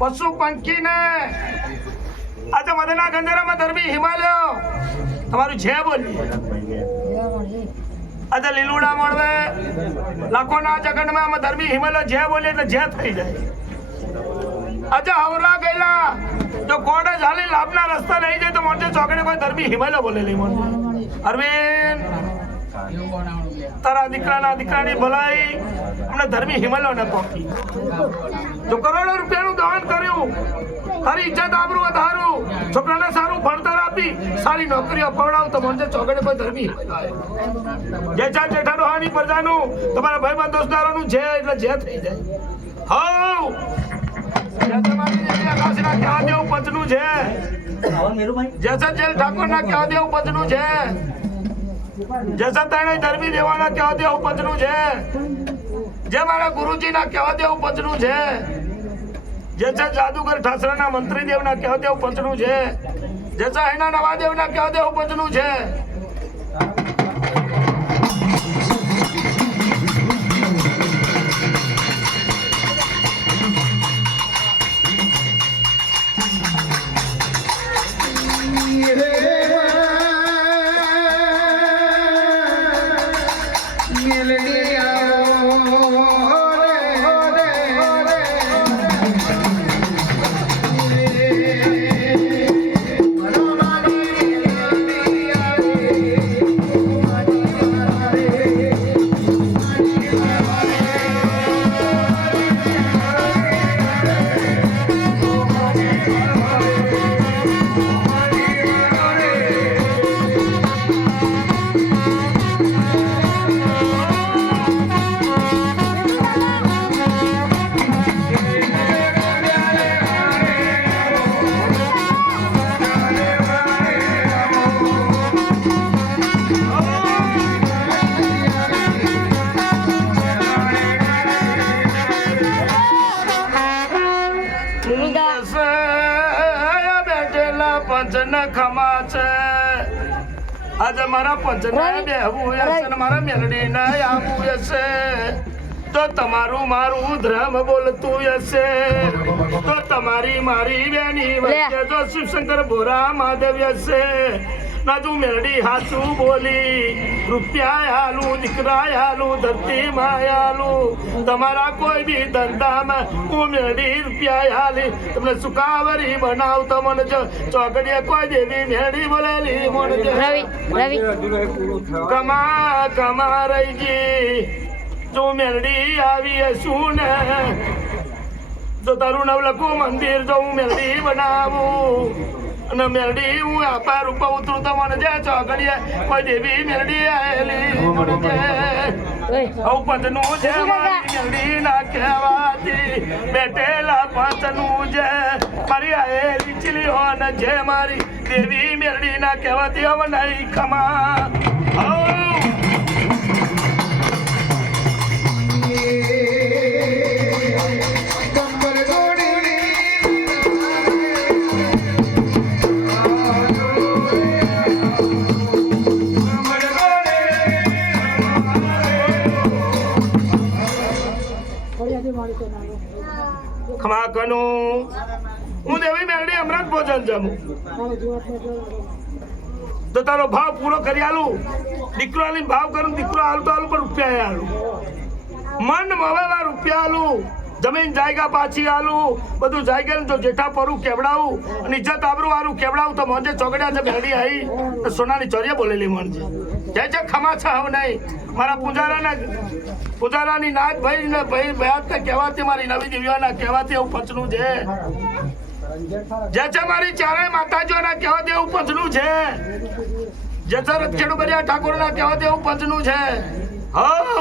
પશુ પંખી ને આજે મદના ગંધરામાં ધર્મી હિમાલય તમારું છે બોલી આજે લીલુડા મળવે લાખોના જગતમાં આમાં ધર્મી હિમાલય જે બોલી એટલે જે થઈ જાય આજે હવરા ગયેલા જો કોડે ઝાલી લાભના રસ્તા નહીં જાય તો મોટે ચોકડે કોઈ ધર્મી હિમાલય બોલેલી મોટે અરવિંદ તારા દીકરાની ભલાઈ અમને ધર્મી હિમાલય ને પહોંચી જો કરોડો રૂપિયાનું દાન કર્યું તારી ઇજ્જત આબરૂ વધારું છોકરાને સારું ભણતર આપી સારી નોકરીઓ પવડાવ તો મોટે ચોકડે કોઈ ધર્મી હિમાલય જેઠા જેઠાની પ્રજાનું તમારા ભાઈબંધ દોસ્તારોનું છે એટલે જે થઈ જાય હઉ પંચનું છે જૈસા જેલ ઠાકોર ના કહેવા દેવું પંચનું છે જૈસા તણે ધર્મી દેવાના કહેવા દેવું પંચનું છે જે મારા ગુરુજી ના કહેવા દેવું પંચનું છે જૈસા જાદુગર ઠાસરા ના મંત્રી દેવ ના કહેવા દેવું પંચનું છે જૈસા હેના નવા દેવ ના કહેવા દેવું પંચનું છે આજે મારા પંચને બેહવું હશે ને મારા મેલડી ને આવવું હશે તો તમારું મારું ધર્મ બોલતું હશે તો તમારી મારી બેની વચ્ચે જો શિવશંકર ભોરા માધવ હશે નાજુ મેલડી હાચું બોલી રૂપિયા આલું દીકરા આલું ધરતી માં આલું તમારા કોઈ બી ધંધામાં હું મેલડી રૂપિયા આલી તમને સુકાવરી બનાવતો મને ચોકડીએ કોઈ દેવી મેલડી બોલેલી મને કમા કમા રહી ગઈ જો મેલડી આવી શું ને જો તારું નવલખું મંદિર જો હું મેલડી બનાવું અને મેલડી હું આપા રૂપા ઉતરું તો મને જે ચોકડીએ કોઈ દેવી મેલડી આવેલી પંચનું છે મારી મેલડી ના કહેવાતી બેઠેલા પંચનું છે મારી આવેલી ચીલીઓ ને જે મારી દેવી મેલડી ના કહેવાતી હવે નહીં ખમા ખમા કનું હું દેવી મેલડી અમૃત ભોજન જમું તો તારો ભાવ પૂરો કરી આલું દીકરો આલી ભાવ કરું દીકરો આલું તો આલું પણ રૂપિયા આલું મન મવેવા રૂપિયા આલું જમીન જાયગા પાછી આલું બધું જાયગા તો જેઠા પરું કેવડાવું અને ઇજ્જત આબરૂ વાળું કેવડાવું તો મોજે ચોકડ્યા છે મેલડી આવી સોનાની ચોરીએ બોલેલી મણજે જય જય ખમા છે હવે નહીં મારા પૂજારાની નાચ ભાઈ ને ભાઈ ભયાત ને કહેવાતી મારી નવી દિવ્યાના કહેવાતી એવું પંચનું છે જે છે મારી ચારેય માતાજીઓના કહેવાતી એવું પંચનું છે જે છે રથખેડુ કર્યા ઠાકોરના કહેવાતી એવું પંચનું છે હવ